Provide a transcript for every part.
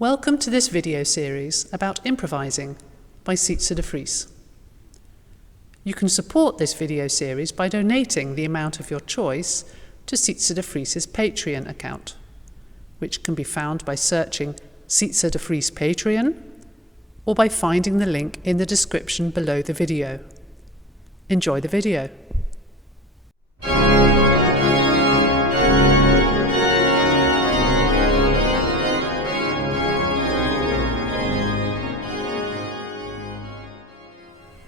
Welcome to this video series about improvising by Sietze de Vries. You can support this video series by donating the amount of your choice to Sietze de Vries' Patreon account, which can be found by searching Sietze de Vries Patreon or by finding the link in the description below the video. Enjoy the video.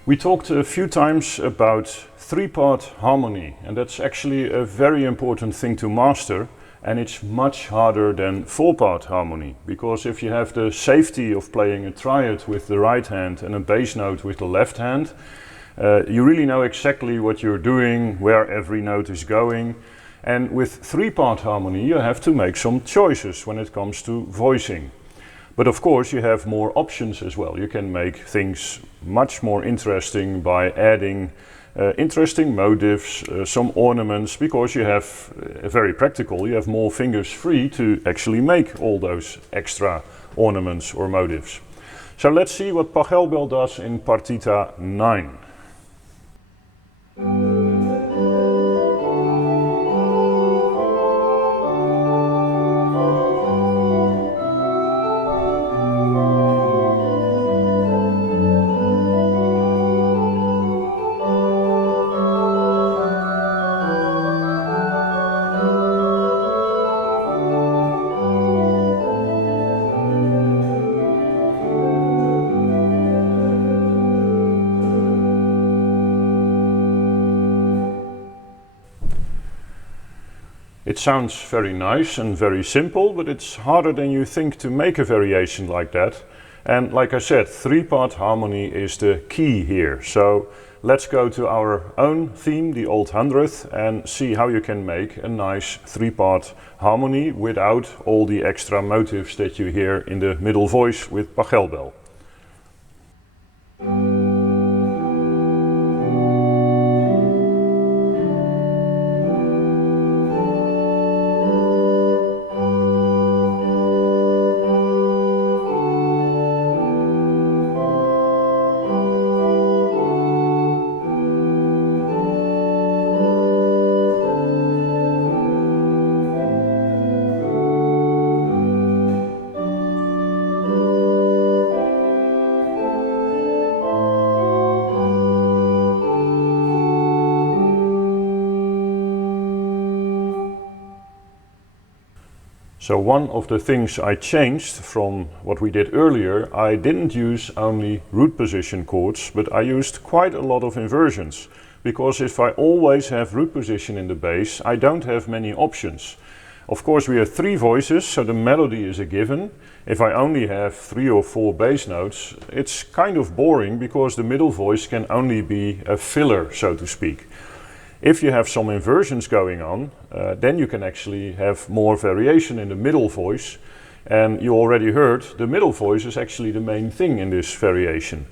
We talked a few times about three-part harmony, and that's actually a very important thing to master, and it's much harder than four-part harmony, because if you have the safety of playing a triad with the right hand and a bass note with the left hand, you really know exactly what you're doing, where every note is going. And with three-part harmony you have to make some choices when it comes to voicing. But of course you have more options as well. You can make things much more interesting by adding interesting motifs, some ornaments, because you have, very practical, you have more fingers free to actually make all those extra ornaments or motifs. So let's see what Pachelbel does in partita 9. It sounds very nice and very simple, but it's harder than you think to make a variation like that. And like I said, three-part harmony is the key here. So let's go to our own theme, the Old Hundredth, and see how you can make a nice three-part harmony without all the extra motifs that you hear in the middle voice with Pachelbel. So one of the things I changed from what we did earlier, I didn't use only root position chords, but I used quite a lot of inversions. Because if I always have root position in the bass, I don't have many options. Of course we have three voices, so the melody is a given. If I only have 3 or 4 bass notes, it's kind of boring because the middle voice can only be a filler, so to speak. If you have some inversions going on, then you can actually have more variation in the middle voice. And you already heard, the middle voice is actually the main thing in this variation.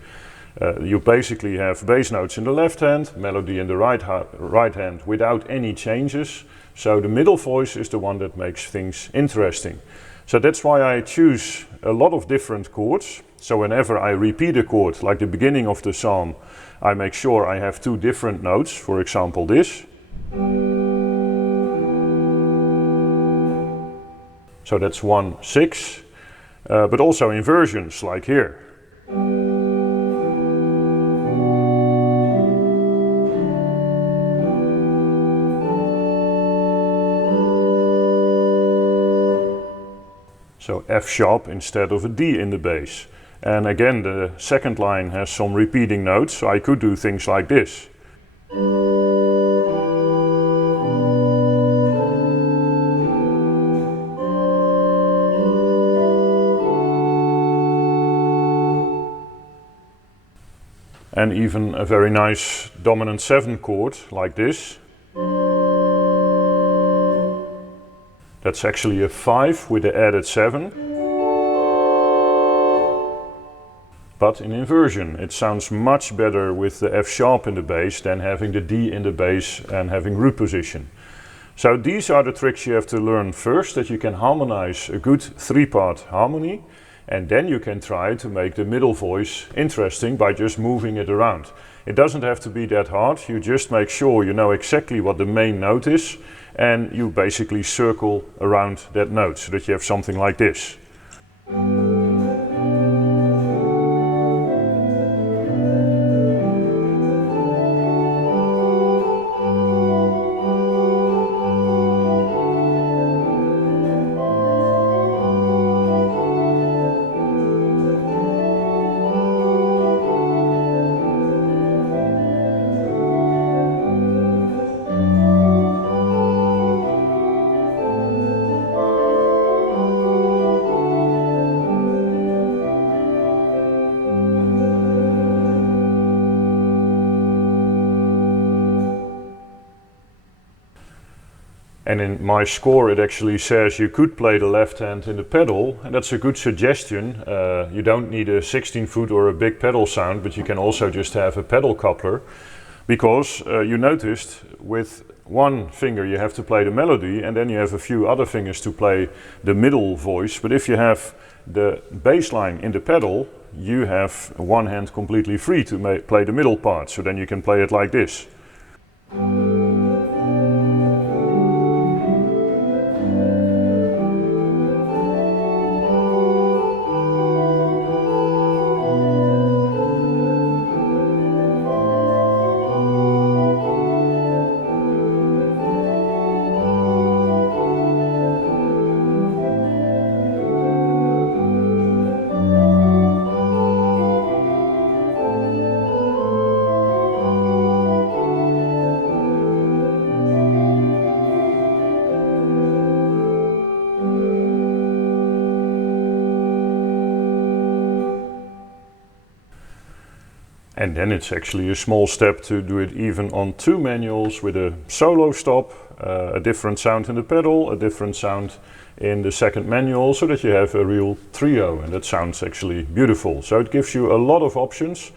You basically have bass notes in the left hand, melody in the right hand without any changes. So the middle voice is the one that makes things interesting. So that's why I choose a lot of different chords. So whenever I repeat a chord, like the beginning of the psalm, I make sure I have 2 different notes, for example this. So that's 1, 6, but also inversions like here. So F sharp instead of a D in the bass. And again, the second line has some repeating notes, so I could do things like this. And even a very nice dominant 7 chord like this. That's actually a 5 with the added 7. But in inversion, it sounds much better with the F sharp in the bass than having the D in the bass and having root position. So these are the tricks you have to learn first, that you can harmonize a good three-part harmony. And then you can try to make the middle voice interesting by just moving it around. It doesn't have to be that hard. You just make sure you know exactly what the main note is, and you basically circle around that note so that you have something like this. And in my score it actually says you could play the left hand in the pedal, and that's a good suggestion. You don't need a 16-foot or a big pedal sound, but you can also just have a pedal coupler, because you noticed with one finger you have to play the melody, and then you have a few other fingers to play the middle voice. But if you have the bass line in the pedal, you have one hand completely free to play the middle part, so then you can play it like this. And then it's actually a small step to do it even on two manuals with a solo stop, a different sound in the pedal, a different sound in the second manual, so that you have a real trio, and that sounds actually beautiful. So it gives you a lot of options,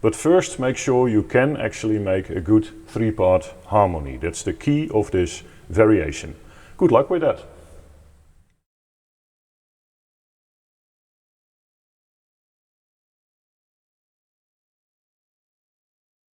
but first make sure you can actually make a good three-part harmony. That's the key of this variation. Good luck with that.